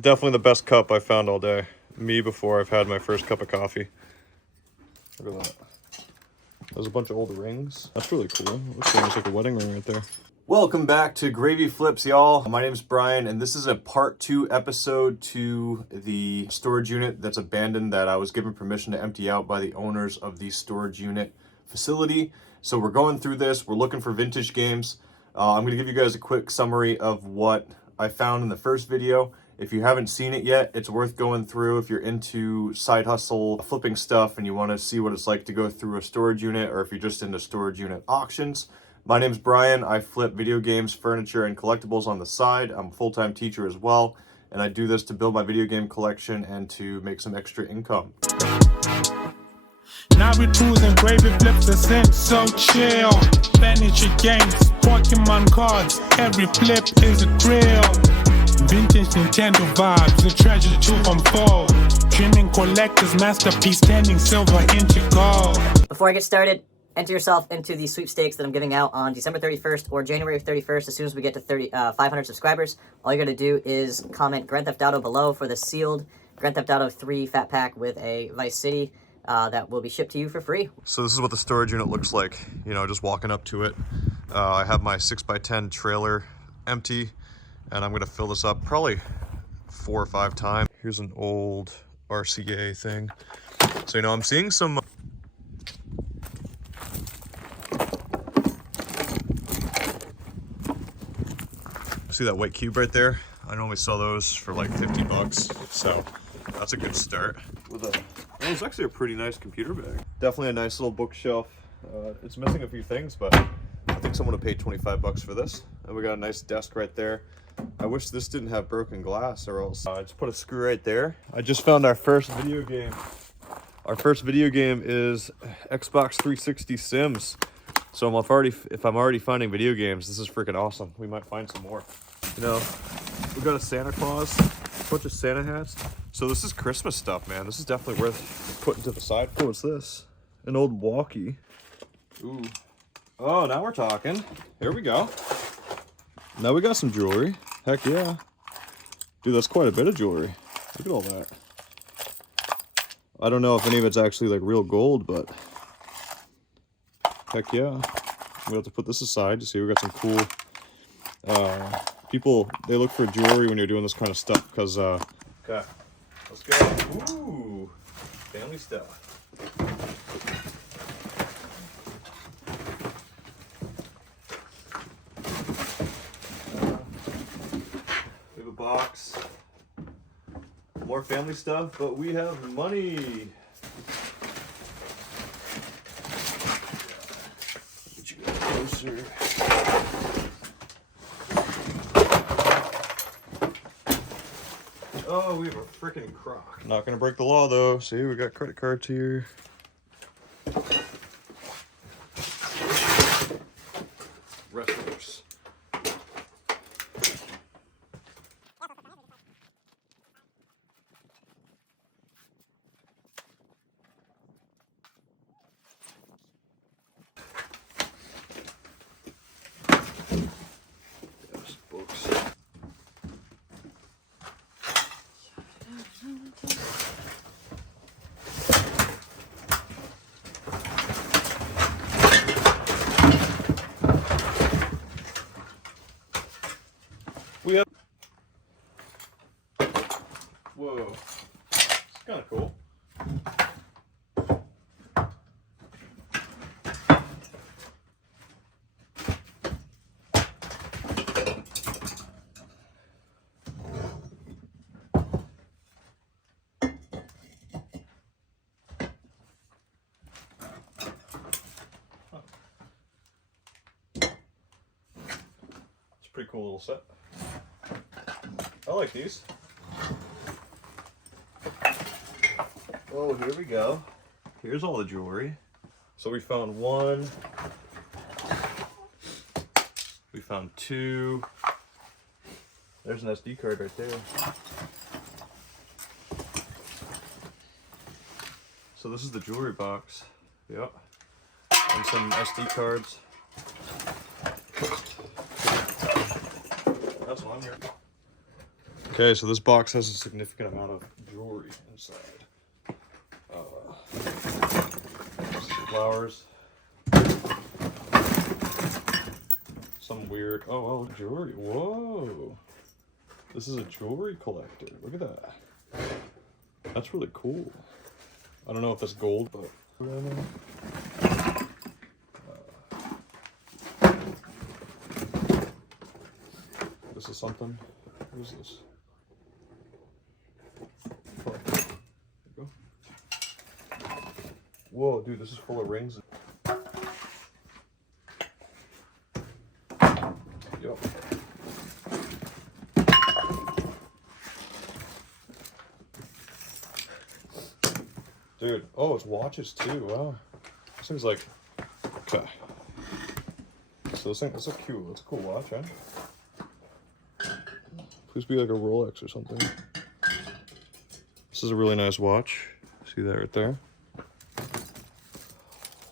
Definitely the best cup I found all day. Me before I've had my first cup of coffee. Look at that. There's a bunch of old rings. That's really cool. Looks almost like a wedding ring right there. Welcome back to Gravy Flips, y'all. My name's Brian, and this is a part 2 episode to the storage unit that's abandoned that I was given permission to empty out by the owners of the storage unit facility. So we're going through this. We're looking for vintage games. I'm going to give you guys a quick summary of what I found in the first video. If you haven't seen it yet, it's worth going through if you're into side hustle flipping stuff and you want to see what it's like to go through a storage unit, or if you're just into storage unit auctions. My name's Brian. I flip video games, furniture, and collectibles on the side. I'm a full-time teacher as well, and I do this to build my video game collection and to make some extra income. Now we're cruising, Gravy Flips the same, so chill. Furniture games, Pokemon cards, every flip is a thrill. Vintage Nintendo vibes, the treasure to unfold. Dreaming collectors, masterpiece, standing silver into gold. Before I get started, enter yourself into the sweepstakes that I'm giving out on December 31st or January 31st. As soon as we get to 500 subscribers, all you got to do is comment Grand Theft Auto below for the sealed Grand Theft Auto 3 Fat Pack with a Vice City that will be shipped to you for free. So this is what the storage unit looks like, you know, just walking up to it. I have my 6x10 trailer empty, and I'm going to fill this up probably 4 or 5 times. Here's an old RCA thing. So, you know, I'm seeing some... See that white cube right there? I normally sell those for like 50 bucks, so that's a good start. With a, oh, it's actually a pretty nice computer bag. Definitely a nice little bookshelf. It's missing a few things, but I think someone would pay 25 bucks for this. And we got a nice desk right there. I wish this didn't have broken glass, or else I just put a screw right there. I just found our first video game. Our first video game is Xbox 360 Sims. So if I'm already finding video games, this is freaking awesome. We might find some more. You know, we got a Santa Claus, a bunch of Santa hats. So this is Christmas stuff, man. This is definitely worth putting to the side. Oh, what's this? An old walkie. Ooh. Oh, now we're talking. Here we go. Now we got some jewelry. Heck yeah. Dude, that's quite a bit of jewelry. Look at all that. I don't know if any of it's actually like real gold, but heck yeah. We have to put this aside to see. We got some cool people, they look for jewelry when you're doing this kind of stuff, because okay, let's go. Ooh, family stuff. We have a box, more family stuff, but we have money. Get you guys closer. Oh, we have a freaking crock. Not gonna break the law though. See, we got credit cards here. Wrestlers. Yes, books. We have... Whoa. It's kind of cool. It's a pretty cool little set. I like these. Oh, here we go. Here's all the jewelry. So we found 1. We found 2. There's an SD card right there. So this is the jewelry box. Yep. And some SD cards. That's one here. Okay, so this box has a significant amount of jewelry inside. Some flowers. Some weird, oh, jewelry. Whoa. This is a jewelry collector. Look at that. That's really cool. I don't know if that's gold, but this is something. What is this? Oh, there you go. Whoa, dude, this is full of rings. Yep. Dude, oh, it's watches too. Wow. This thing's like, okay. So this thing, that's so cute. That's a cool watch, huh? Please be like a Rolex or something. This is a really nice watch. See that right there?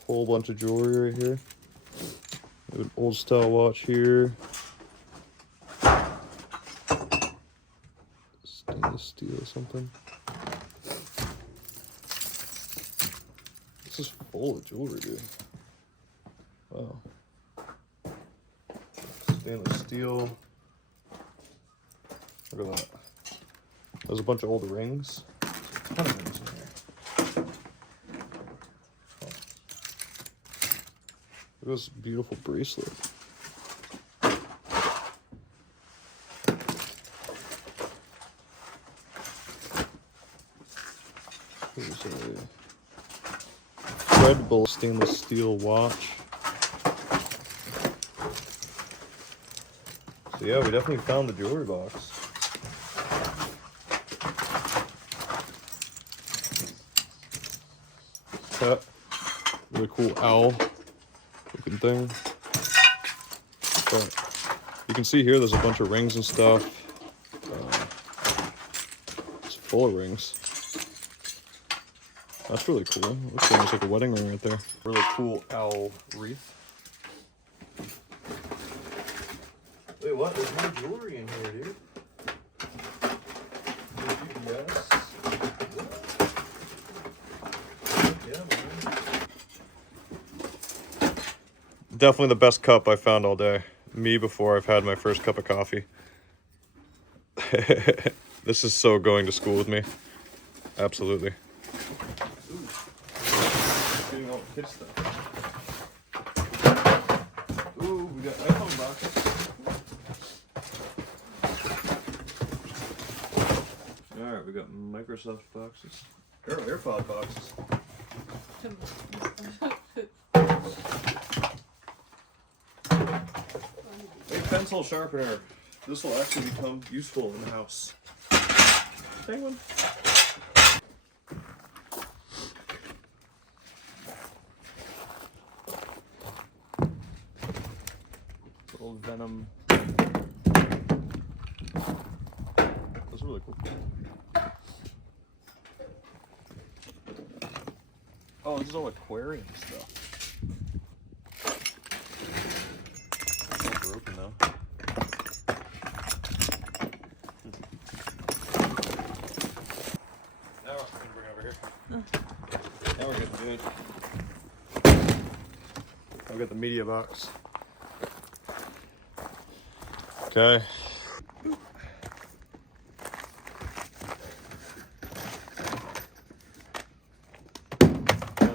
Whole bunch of jewelry right here. We have an old style watch here. Stainless steel or something. This is full of jewelry, dude. Wow. Stainless steel. Look at that. There's a bunch of old rings. A ton of rings in here. Oh. Look at this beautiful bracelet. Here's a threadable stainless steel watch. So yeah, we definitely found the jewelry box. That really cool owl looking thing. But you can see here there's a bunch of rings and stuff. It's full of rings. That's really cool. Looks almost like a wedding ring right there. Really cool owl wreath. Wait, what? There's more jewelry in here, dude. GPS. Yeah, man. Definitely the best cup I found all day. Me before I've had my first cup of coffee. This is so going to school with me. Absolutely. Getting all the kid stuff. Ooh, we got iPhone boxes. Alright, we got Microsoft boxes. Or AirPod boxes. A pencil sharpener. This will actually become useful in the house. Penguin. Little Venom. That's really cool. Oh, this is all aquarium stuff. It's not broken though. Now what can we bring over here? Now we're getting good. I've got the media box. Okay.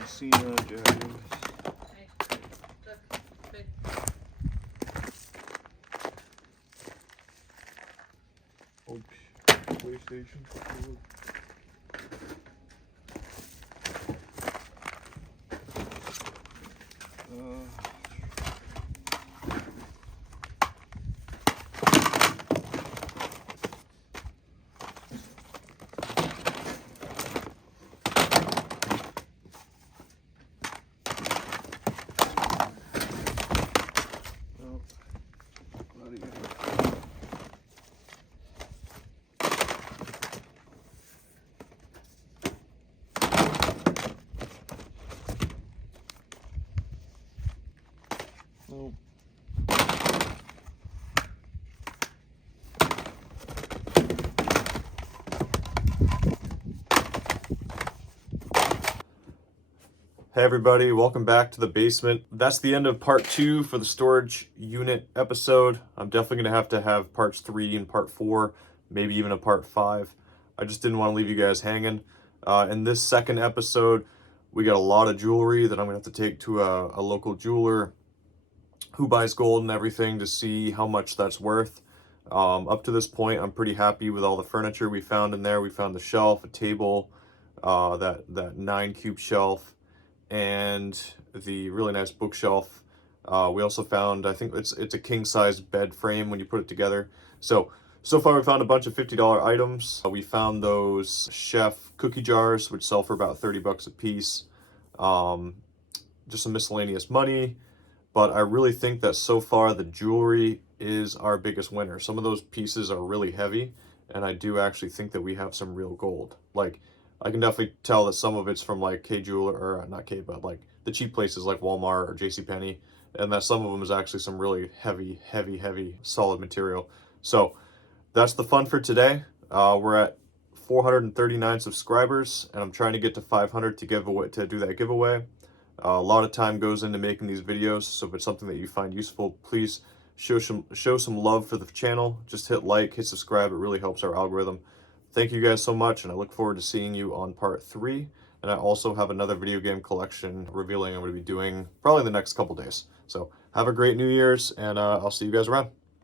Cena jacket. Old PlayStation. Hey everybody, welcome back to the basement. That's the end of part 2 for the storage unit episode. I'm definitely going to have parts 3 and part 4, maybe even a part 5. I just didn't want to leave you guys hanging. In this second episode, we got a lot of jewelry that I'm going to have to take to a local jeweler who buys gold and everything to see how much that's worth. Up to this point, I'm pretty happy with all the furniture we found in there. We found the shelf, a table, that 9-cube shelf, and the really nice bookshelf. We also found, I think it's a king-size bed frame when you put it together. So far we found a bunch of $50 items. We found those chef cookie jars, which sell for about 30 bucks a piece. Just some miscellaneous money. But I really think that so far the jewelry is our biggest winner. Some of those pieces are really heavy, and I do actually think that we have some real gold. Like, I can definitely tell that some of it's from like K Jeweler, or not K, but like the cheap places like Walmart or JCPenney, and that some of them is actually some really heavy, solid material. So that's the fun for today. We're at 439 subscribers, and I'm trying to get to 500 to do that giveaway. A lot of time goes into making these videos, so if it's something that you find useful, please show some love for the channel. Just hit like, hit subscribe. It really helps our algorithm. Thank you guys so much, and I look forward to seeing you on part 3. And I also have another video game collection revealing I'm going to be doing probably in the next couple days. So have a great New Year's, and I'll see you guys around.